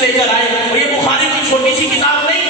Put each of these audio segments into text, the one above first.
لے کر آئے. اور یہ بخاری کی چھوٹی سی کتاب نہیں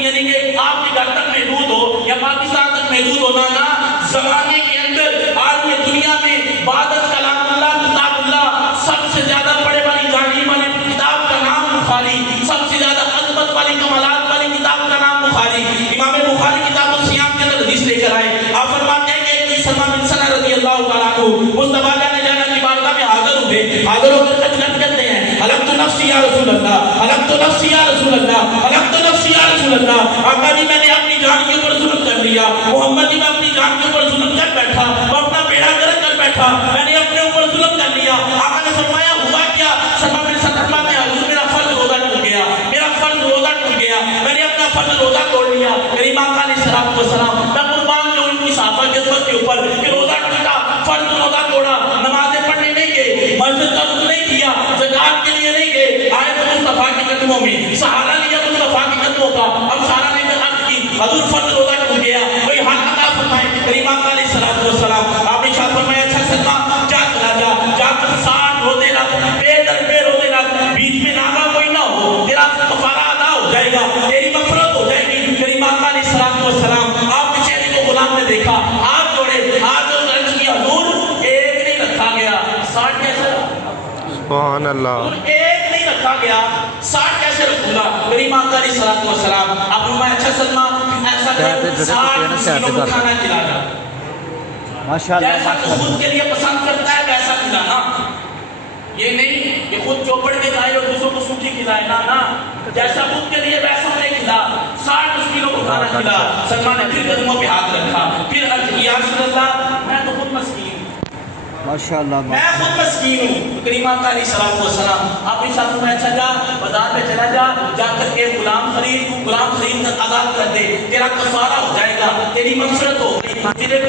یعنی کہ آپ کے گھر تک محدود ہو یا پاکستان تک محدود ہونا نہ زمانے کے اندر عالم دنیا میں بعد کلام اللہ کتاب اللہ سب سے زیادہ پڑھے والی جانی والی کتاب کا نام بخاری, سب سے زیادہ عظمت والی کمالات والی کتاب کا نام بخاری. امام بخاری کتاب الصیام کے اندر حدیث لے کر آئے. آپ فرماتے ہیں کہ ایک سلمان بن سنہ رضی اللہ تعالیٰ عنہ مصطفیٰ جانے جانا کی بارگاہ میں حاضر ہوئے. حاضر ہو کر خدمت کرتے ہیں, حلقت نفسی یا رسول اللہ, حلقت نفسی یا رسول اللہ, حلقت نفسی یا رسول اللہ. آقا جی میں نے اپنی جان کے اوپر ظلم کر لیا. محمد جی میں اپنی جان کے اوپر ظلم کر بیٹھا, وہ اپنا بیڑا گرک کر بیٹھا, میں نے اپنے اوپر ظلم کر لیا. آقا نے فرمایا ہوا کیا؟ سلمان بن سنہ فرماتے ہیں حضور میرا فرض روزہ ٹوٹ گیا, میرا فرض روزہ ٹوٹ گیا, میں نے اپنا فرض روزہ توڑ لیا. میری ماں علیہ السلام میں قربان جو ان کی صحابہ کے عظمت کے اوپر کہ روزہ ٹوٹا, فرض روزہ توڑا, نمازیں پڑھنے نہیں گئے, مسجد کا رخ نہیں کیا, زکات کے لیے نہیں گئے, آئے تو مصطفیٰ کے قدموں میں سہارا لیا مصطفیٰ کے قدموں کا. اب سارا نے عرض کی حضور فرض روزہ ٹوٹ گیا, کوئی حق عطا فرمائے. میری ماں علیہ السلام آپ نے ارشاد فرمایا اچھا سلمان جا چلا جا, جا کر 60 روزے رکھ, بے در بے روزے رکھ, بیچ میں ناغا کوئی نہ ہو, تیرا کفارہ ادا ہو جائے گا, تیری مغفرت ہو جائے گی. میری ماں علیہ السلام آپ کے چہرے کو غلام نے دیکھا, ہاتھ جوڑے, ہاتھ جوڑ کر عرض کیا حضور ایک نہیں رکھا گیا 60 کیسے, سبحان اللہ, ایک نہیں رکھا گیا 60 کیسے رکھوں گا. میری ماں علیہ السلام آپ نے اچھا سلمان ایسا کر 60 مسکینوں کو کھانا کھلانا, جیسا تو خود کے لیے پسند کرتا ہے ویسا کھلانا, یہ نہیں کہ خود چوپڑ کے کھائے اور دوسروں کو سوکھی کھلائے, نہ جیسا خود کے لیے ویسا نہیں کھلا, 60 مسکینوں کو کھانا کھلا. سلمان نے پھر قدموں پہ ہاتھ رکھا, پھر عرض کیا یا رسول اللہ میں تو خود مسکین ہوں, ماشاءاللہ میں خود مسکین ہوں. کریمہ علیہ السلام آپ نے ساتھ میں اچھا جا بازار میں چلا جا, جا کر کے غلام خرید کر آزاد کر دے, تیرا کفارہ ہو جائے گا, تیری مغفرت ہو گئی, تیرے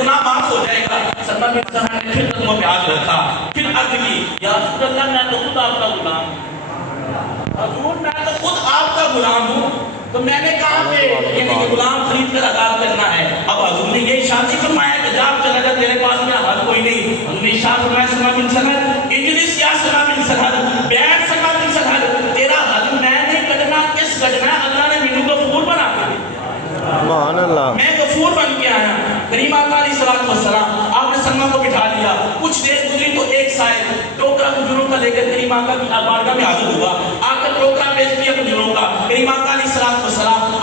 گناہ معاف ہو جائے گا. سلمان بن سنہ نے پھر قدموں پہ ہاتھ رکھا, پھر عرض کی یا رسول اللہ میں تو خود آپ کا غلام ہوں, حضور میں تو خود آپ کا غلام ہوں, تو میں نے کہا کہ یعنی کہ غلام خرید کر آزاد کرنا ہے. اب حضور نے یہ ارشاد فرمایا کہ جا چلا جا, تیرے پاس میرا حل کوئی نہیں. حضور نے ارشاد فرمایا سلمان بن سنہ اجلس یا سلمان بن سنہ, بیٹھ سلمان بن سنہ, تیرا حل میں نہیں کٹنا, کس کٹنا ہے, اللہ نے مینو غفور بنا کے دیا, سبحان اللہ, میں غفور بن کے آیا. کریمہ علیہ السلام آپ نے سلمان کو بٹھا لیا, کچھ دیر گزری تو ایک سائل ٹوکرا کھجوروں کا لے کر کریمہ کی بارگاہ میں حاضر ہوا, آ کر ٹوکرا بیچ دیا کھجوروں کا. کریمہ علیہ السلام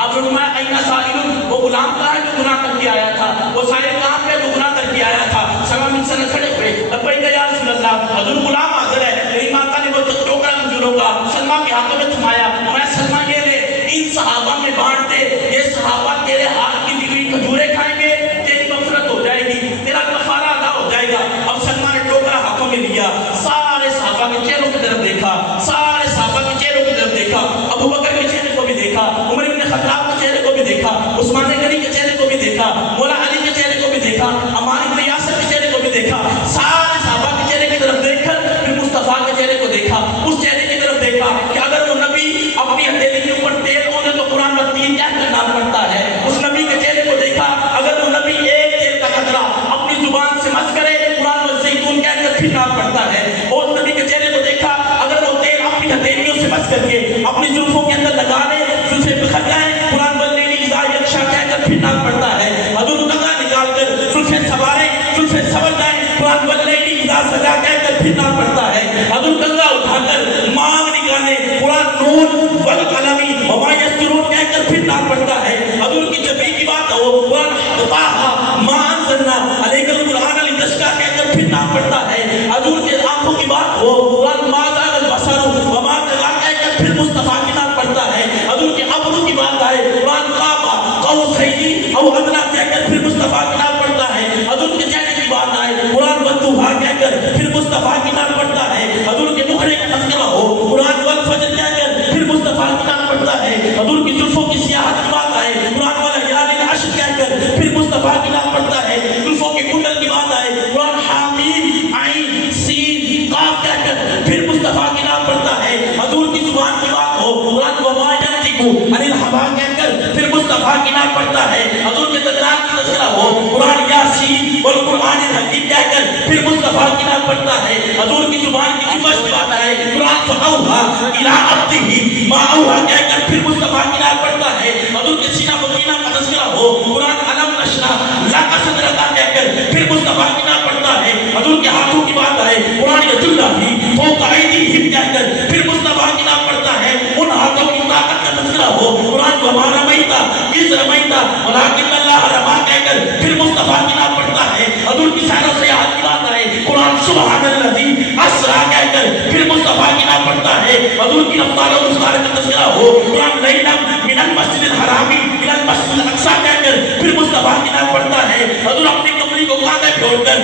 آپ نے فرمایا اینا سائل, وہ غلام کہاں ہے جو گناہ کر کے آیا تھا, وہ سائل کہاں پہ جو گناہ کر کے آیا تھا. سلمان بن سنہ کھڑے ہوئے, لبیک یا رسول اللہ, حضور غلام حاضر ہے. کریمہ نے وہ ٹوکرا کھجوروں کا سلمان کے ہاتھوں میں تھمایا, میں سلمان یہ لے ان صحابہ میں بانٹ دے, یہ صحابہ تیرے ہاتھ کی دی ہوئی کھجوریں کھائیں گے, تیری مغفرت ہو جائے گی, تیرا کفارہ ادا ہو جائے گا. اب سلمان نے ٹوکرا ہاتھوں میں لیا, سارے صحابہ کے چہروں کی طرف دیکھا, سارے صحابہ کے چہروں کی طرف دیکھا, ابو بکر کے چہرے کو بھی دیکھا, عمر بن خطاب کے چہرے کو بھی دیکھا, عثمان غنی کے چہرے کو بھی دیکھا, مولا علی کے چہرے کو بھی دیکھا, عمار بن یاسر کے چہرے کو بھی دیکھا. سارے صحابہ کے چہرے کی طرف دیکھ کر پھر مصطفیٰ کے چہرے کو دیکھا, اس چہرے کی طرف دیکھا کہ اگر وہ نبی اپنی ہتھیلی کے اوپر تیل ہونے تو قرآن میں 3 کہہ کر نام پڑتا ہے. اس نبی کے چہرے کو دیکھا, اگر وہ نبی ایک تیل کا قطرہ اپنی زبان سے مس کرے قرآن میں زیتون کہہ کر پھر نام پڑتا ہے. اور اس نبی کے چہرے کو دیکھا, اگر وہ تیل اپنی ہتھیلیوں سے مس کر کے اپنی زلفوں کے اندر لگا لے, زلفیں بکھر جائیں, قرآن واللیلی اذا یغشی کہہ کر پھر نام پڑتا ہے. حضور کنگا نکال کر زلفیں سوارے, زلفیں سور جائیں, قرآن واللیلی اذا سجا کہہ کر پھر نام پڑتا ہے. حضور کنگا اٹھا کر مانگ نکالے, قرآن نون والقلم وما یسطرون کہہ کر پھر نام پڑتا ہے. حضور کی جبی کی بات ہو, قرآن طٰہٰ ما انزلنا علیک القرآن لتشقیٰ کہہ کر پھر نام پڑتا ہے. حضور کے آنکھوں کی بات ہو, قرآن ما زاغ البصر وما طغیٰ کہہ کر پھر مصطفیٰ کی نام پڑتا ہے. حضور کے ابرو کی بات آئے, قرآن قاب قوسین او ادنیٰ کہہ کر پھر مصطفیٰ کی نام پڑتا ہے. حضور کے چہرے کی بات آئے, قرآن والضحیٰ کہہ کر پھر مصطفیٰ کی نام پڑتا ہے. حضور کے نخرے کا تذکرہ ہو, قرآن والفجر کہہ کر پھر مصطفیٰ کی نام پڑتا ہے. حضور کی زلفوں کی سیاحت کی بات آئے, قرآن والا یار العشر کہہ کر پھر مصطفیٰ کی نام پڑتا ہے. زلفوں کے کنڈل کی بات آئے, قرآن حامیم عین سین قاف کہہ کر پھر مصطفیٰ کی نام پڑتا ہے. حضور کی زبان کی بات ہو, قرآن وما ینطق عن الہویٰ کہہ کر پھر مصطفیٰ کی نام پڑتا ہے. حضور کے دندان کی تذکرہ ہو، قرآن یاسین والقرآن الحکیم کہہ کر پھر مصطفیٰ کی نام پڑھتا ہے، حضور کی زبان کی جمش کی بات ہے، قرآن فَأَوْحَا إِلَىٰ عَبْدِهِ مَا أَوْحَا کہہ کر پھر مصطفیٰ کی نام پڑھتا ہے، حضور کے سینہ مدینہ کا تذکرہ ہو، قرآن علم نشرح لَكَ صَدْرَكَ کہہ کر پھر مصطفیٰ کی نام پڑھتا ہے، حضور کے ہاتھوں کی بات ہے، قرآن یَدُ اللَّهِ فَوْقَ أَيْدِيهِمْ کہہ کر پھر مصطفیٰ کی نام پڑھتا ہے، ان ہاتھوں کی طاقت کا تذکرہ ہو، قرآن وَمَا رَمَيْتَ إِذْ رَمَيْتَ وَلَٰكِنَّ اللَّهَ رَمَىٰ کہہ کر پھر مصطفیٰ کی نام پڑھتا ہے، حضور کی سیر و سیاحت کی بات ہے، قرآن سبحان الذی اسریٰ کہہ کر پھر مصطفیٰ کی نام پڑھتا ہے، حضور کی رفتار و رفتار کا تذکرہ ہو، قرآن لیلا من المسجد الحرام الى المسجد الاقصی کہہ کر پھر مصطفیٰ کی نام پڑھتا ہے، حضور اپنی کمری کو کاندھے پھوڑ کر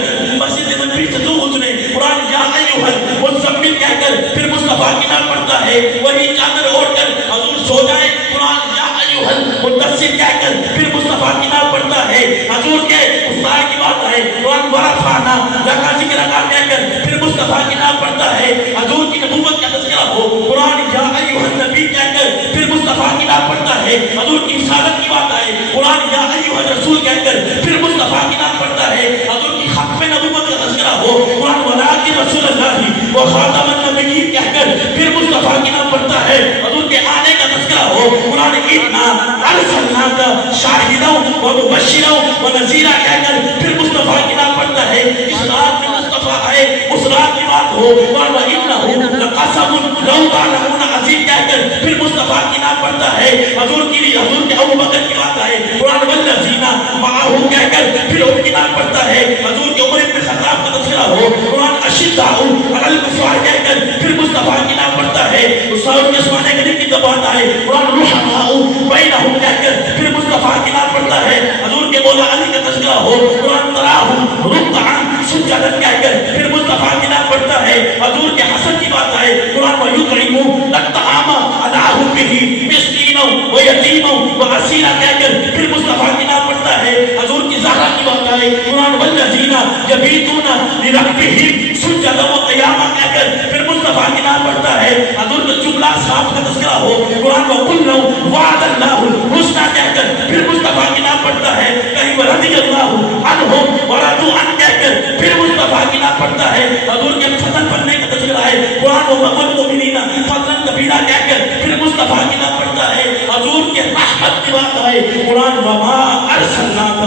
مسجد نبوی سے دو اترے، قرآن یا ایھا المزمل کہہ کر پھر مصطفیٰ کی نام پڑھتا ہے، وہی چادر اوڑھ کر حضور سو جائے، قرآن یا ایھا المدثر کہہ کر پھر مصطفیٰ کی نام پڑھتا ہے، حضور کے استار کی بات ہے، قرآن ورفعنا لک ذکرک کہہ کر پھر مصطفیٰ کی نام پڑھتا ہے، حضور کی نبوت کا تذکرہ ہو، قرآن یا ایھا النبی کہہ کر پھر مصطفیٰ کی نام پڑھتا ہے، حضور کی رسالت کی بات ہے، قرآن یا ایھا الرسول کہہ کر پھر مصطفیٰ کی نام پڑھتا ہے، حضور کی ختم نبوت کا تذکرہ ہو، قرآن ولٰکن رسول اللہ وخاتم النبیین کہہ کر پھر مصطفیٰ کی نام پڑھتا ہے، حضور کے آنے کا تذکرہ ہو، قرآن انا ارسلناک شاہدا ومبشرا ونذیرا کہہ کر پھر مصطفیٰ کی نام پڑھتا ہے، اس رات میں مصطفیٰ آئے اس رات کی بات ہو، قرآن وَإِنَّهُ لَقَسَمٌ لَوْ تَعْلَمُونَ عَظِيمٌ کہہ کر پھر مصطفیٰ کی نام پڑھتا ہے، حضور کے ابو بکر کی بات ہے، قرآن وَالَّذِينَ مَعَهُ کہہ کر پھر ان کی نام پڑھتا ہے، حضور کے عمر بن خطاب کا تذکرہ ہو، قرآن أشداء علی الکفار کہہ کر پھر مصطفیٰ کی نام پڑھتا ہے، اسرائیل کے زمانے کے کی زبان آئے، قرآن رحماء بینہم کہہ کر پھر مصطفیٰ کی نام پڑھتا ہے، حضور کے مولا علی کا تذکرہ ہو، قرآن تراہم رکعا سجدا کہہ کر پھر مصطفیٰ کی نام پڑھتا ہے، حضور کے حسن کی بات آئے، قرآن وَيُطْعِمُ الطَّعَامَ عَلَىٰ حُبِّهِ مِسْكِینًا وَیَتِیمًا وَأَسِیرًا کہہ کر پھر مصطفیٰ کی نام پڑھتا ہے، حضور کی زہرا کی بات آئے، قرآن وَالَّذِينَ يَبِیتُونَ لِرَبِّهِمْ سُجَّدًا وَقِیامًا کہہ کر پھر مصطفیٰ کی نام پڑھتا ہے، حضور کے جملہ صاحب کا تذکرہ ہو، قرآن وَكُلًّا وَعَدَ اللَّهُ الْحُسْنَىٰ کہہ کر پھر مصطفیٰ کی نام پڑھتا ہے، کہیں وَرَضِیَ اللَّهُ عَنْهُمْ وَرَضُوا عَنْهُ کہہ کر پھر مصطفیٰ کی نام پڑھتا ہے، حضور کے فتح پڑھنے کا تذکرہ ہے، قرآن وَالْمُؤْمِنِينَ فَضْلًا كَبِيرًا کہہ کر پھر مصطفیٰ کی نام پڑھتا ہے، حضور کے رحمت کی بات آئے، قرآن وَمَا أَرْسَلْنَاكَ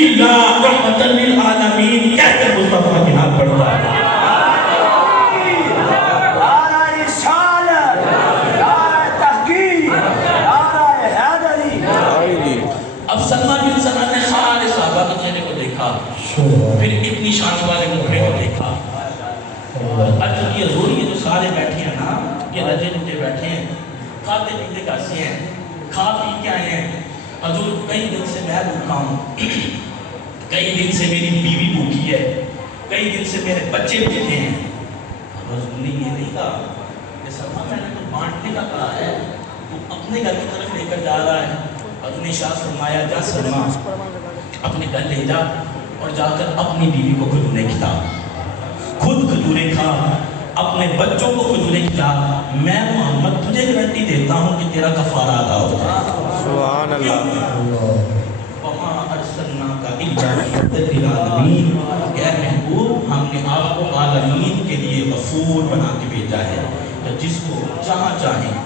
إِلَّا رَحْمَةً لِلْعَالَمِينَ کہہ کر مصطفیٰ کی نام پڑھتا ہے۔ اب سلمہ بن سنان نے سارے صحابہ کے چہرے کو دیکھا، پھر اتنی شان والے مقبرے کو دیکھا، اچھا یہ حضور یہ جو سارے بیٹھے ہیں نا، یہ رجے نٹے بیٹھے ہیں، کھاتے پیتے کیسے ہیں، کھا پی کیا ہیں، حضور کئی دن سے میں بھوکا ہوں، کئی دن سے میری بیوی بھوکی ہے، کئی دن سے میرے بچے بھوکے ہیں۔ حضور نے یہ نہیں کہا کہ سلمہ میں نے تو بانٹنے کا کہا ہے، تو اپنے گھر کی طرف لے کر جا رہا ہے، حضور نے ارشاد فرمایا جا سلمہ اپنے گھر لے جا اور جا کر اپنی بیوی کو کھجوریں کھلا، خود کھجوریں کھا، اپنے بچوں کو کھجوریں کھلا، میں محمد تجھے گارنٹی دیتا ہوں کہ تیرا کفارہ ادا ہو جائے۔ سبحان اللہ۔ وَمَا أَرْسَلْنَاكَ إِلَّا رَحْمَةً لِلْعَالَمِينَ، اے محبوب ہم نے آپ کو عالمین کے لیے غفور بنا کے بھیجا ہے، تو جس کو جہاں چاہیں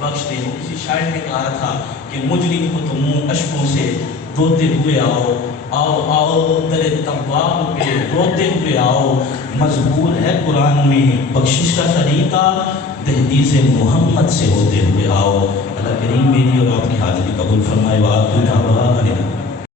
بخش دے۔ کسی شاعر نے کہا تھا کہ مجرم کو تو منہ اشکوں سے روتے ہوئے آؤ، آؤ آؤ تیرے تواب پہ روتے ہوئے آؤ، مذکور ہے قرآن میں بخشش کا طریقہ، تحدیث محمد سے ہوتے ہوئے آؤ۔ اللہ کریم میری اور آپ کی حاضری قبول فرمائے، وآخر دعوانا